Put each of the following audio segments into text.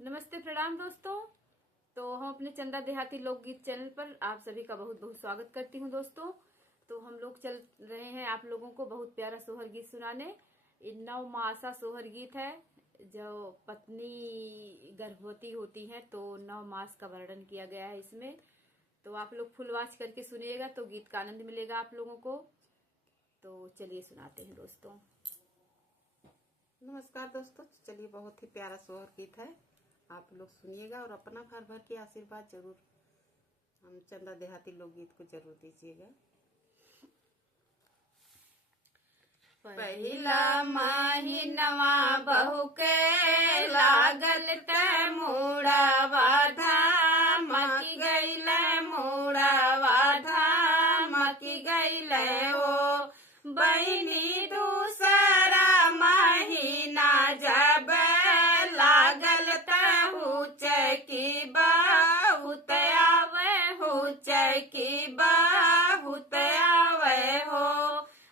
नमस्ते, प्रणाम दोस्तों। तो हम अपने चंदा देहाती लोकगीत चैनल पर आप सभी का बहुत बहुत स्वागत करती हूँ दोस्तों। तो हम लोग चल रहे हैं आप लोगों को बहुत प्यारा सोहर गीत सुनाने। ये नवमासा सोहर गीत है। जो पत्नी गर्भवती होती है तो 9 मास का वर्णन किया गया है इसमें। तो आप लोग फुल वॉच करके सुनिएगा तो गीत का आनंद मिलेगा आप लोगों को। तो चलिए सुनाते हैं दोस्तों। नमस्कार दोस्तों, चलिए बहुत ही प्यारा सोहर गीत है, आप लोग सुनिएगा और अपना भर भर के आशीर्वाद जरूर हम चंदा देहाती लोकगीत को जरूर दीजिएगा। पहिला महीनवा बहू के लागल त मुड़ावा धाम की गईल, मुड़ावा धाम की गईल ओ बहिनी। दूसरा महीना जब लागल त हुचकी बहुत आवे, हुचकी बहुत आवे हो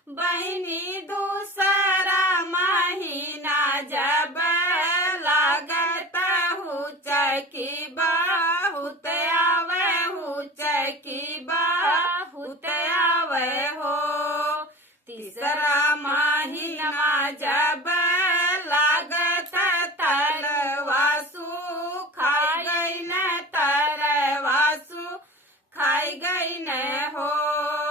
बहिनी। दूसरा महीना जब लागल त हुचकी बहुत आवे, हुचकी बहुत आवे हो। तीसरा महीना जब लागत तरवा सुखाई गई न, तरवा सुखाई गई न हो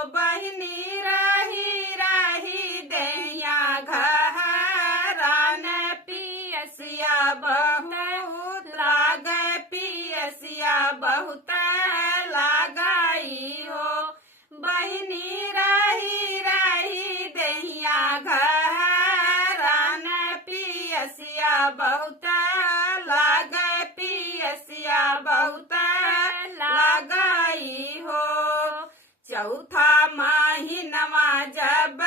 बहिनी। रही रही दैया घरान पियसिया बहुत लाग, पियसिया बहुत लगाई हो बहिनी। रही रही दैया घरान पियसिया बहुत लाग, पियसिया बहुत लगाई हो। चौथा महीनवा जब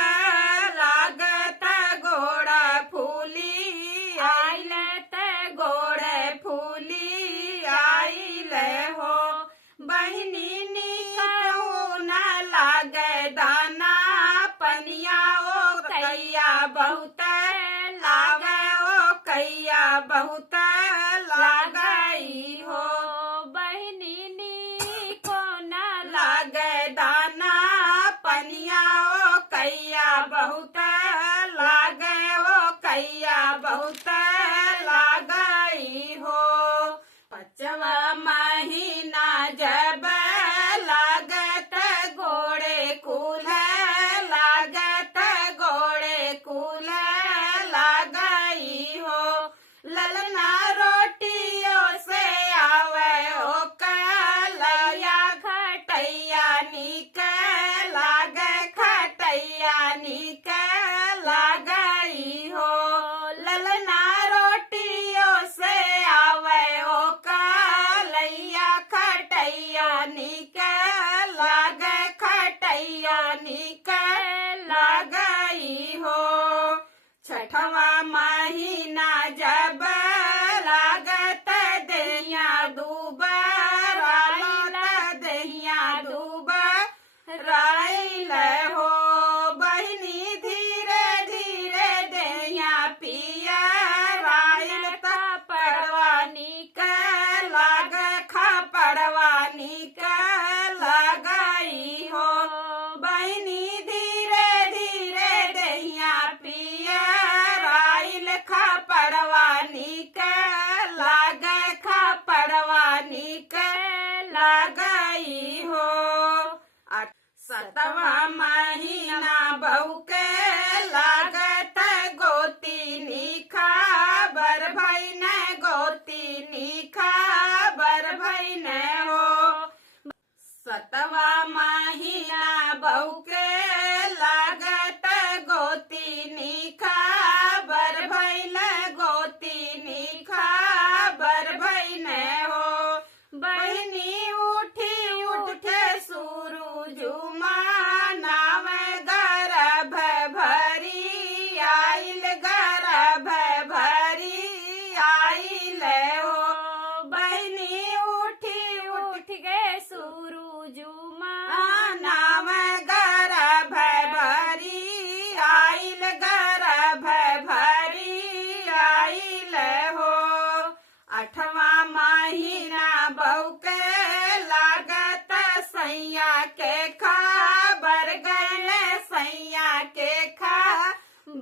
लागत गोड़ फूली आइल, त गोड़ फूली आइल हो बहिनी। निकहु न लागे दाना पनिया ओ कैया बहुत लागे, ओ कैया बहुत लगाई हो बहिनी। निको न लागे दाना पनिया ओ कैया बहुत लागे, ओ कैया बहुत लगाई हो। पांचवा महीना जब लागत गोड़े कुल, लागत गोड़े कुल लगाई हो। ललना रोटियों से आवे ओ कलया, खटैया निक लागे, खटैया निक लगाई हो। ललना रोटियों से आवे ओ कलैया, खटैया निक लागे, खटैया निक लगाई हो। छठवा महीना जब लागत दहिया दूबर आइल, दहिया दूबर आइल हो बहिनी। धीरे धीरे दहिया पिया आइल त पड़वा निक लाग, खपड़वा निक लगाई हो बहिनी। धीरे धीरे दहिया पिया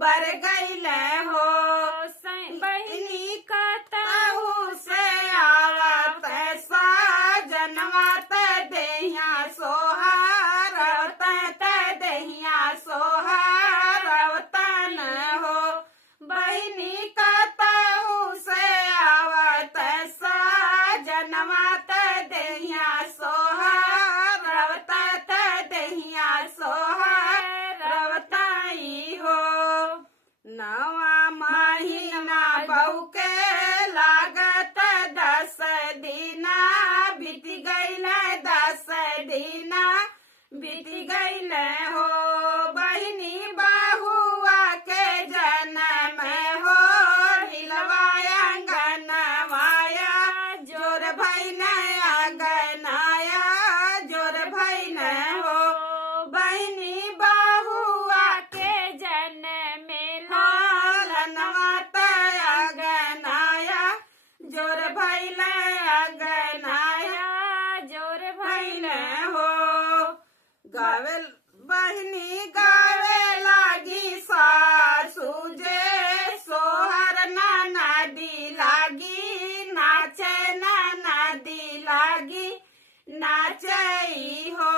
बर गईले हो बहिनी का ताऊ से आवत साजनवा ते देहिया सोहारत ते देहिया सोहारतन हो बहिनी का ताऊ से आवत साजनवा ते देहिया सोहारत ते देहिया सोहारतई हो नवा महीना बहू के लागत 10 दिना बीत गईल 10 दिना बीत गईल हो बहिनी बहुआ के जन्म हो हिलवाया अंगनवाया जोर भैन अंगनाया जोर भैन हो बहिनी बहुआ के जन्म अगनाया जोर भैल अगनाया जोर भैल हो गावे बहिनी गावे लागी सासू जे सोहर नदी लागी नाचे नदी लागी नाचई हो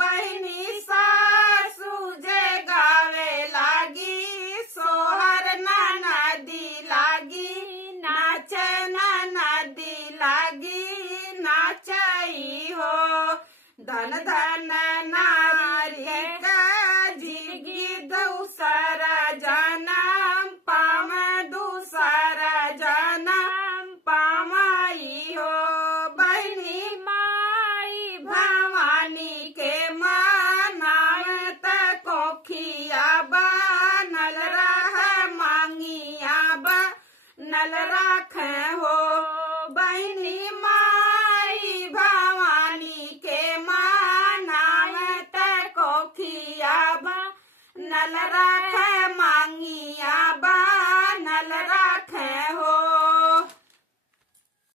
बहिनी सासू जे गावे लागी सोहर नदी लागी नाचे नदी लागी नाचई हो धन धन नारी का जिंदगी दूसरा जन्म पाम दूसरा जन्म पामाई हो बहिनी माई भवानी के मानावत कोखिया बनल रह मांगिया बनल राख हो